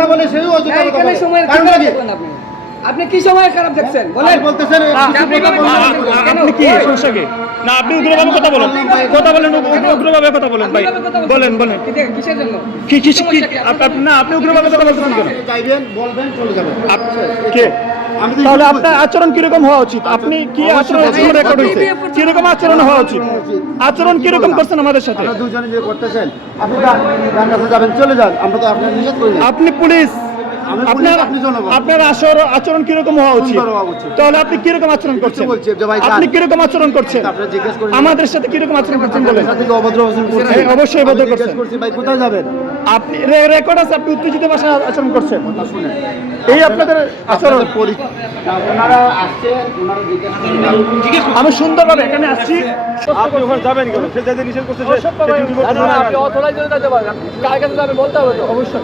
কথা বলে সেই অযথা কথা বলে। সময় কারণ কি? আপনি। আপনি কি সময় খারাপ দেখছেন? বলেন। বলতেছেন আপনি? আপনি কি সমস্যা কি? না আপনি উগ্রভাবে কথা বলেন। কথা বলেন উগ্রভাবে কথা বলেন ভাই? বলেন বলেন। কি- কিসের জন্য? কি কি কি? সমস্যা কি? আপ- আপ- না আপনি উগ্রভাবে কথা বলতেছেন কেন? চাইবেন বলবেন চলে যাবেন কে? তাহলে আপনার আচরণ কীরকম হওয়া উচিত? আপনি কি আচরণ রেকর্ড হয়েছে? কীরকম আচরণ হওয়া উচিত? আচরণ কীরকম করছেন আমাদের সাথে? আপনারা দুজনে যে করতেছেন আপনি যান যার কাছে যাবেন চলে যান। আমরা তো আপনার নিষেধ করি আপনি পুলিশ, আপনার আপনি আপনার আচরণ আচরণ কীরকম হওয়া উচিত। তাহলে আপনি কীরকম আচরণ করছেন? আপনি কীরকম আচরণ করছেন? আমাদের সাথে কীরকম আচরণ করছেন বলেন। হ্যাঁ, অবশ্যই অভদ্র করছেন। কোথায় যাবেন? আপনি রেকর্ড আছে আপনি উত্তেজিত ভাষায় আচরণ করছেন। এই আপনাদের আচরণ। আমি সুন্দরভাবে এখানে আসছি। আপনি ওখানে যাবেন কেন? সে যাদের নিষেধ করছে সে- সে ডিউটি করতে না, না, আপনি অথরাইজ যেতে পারেন। কার কাছে যাবেন বলতে হবে তো? অবশ্যই।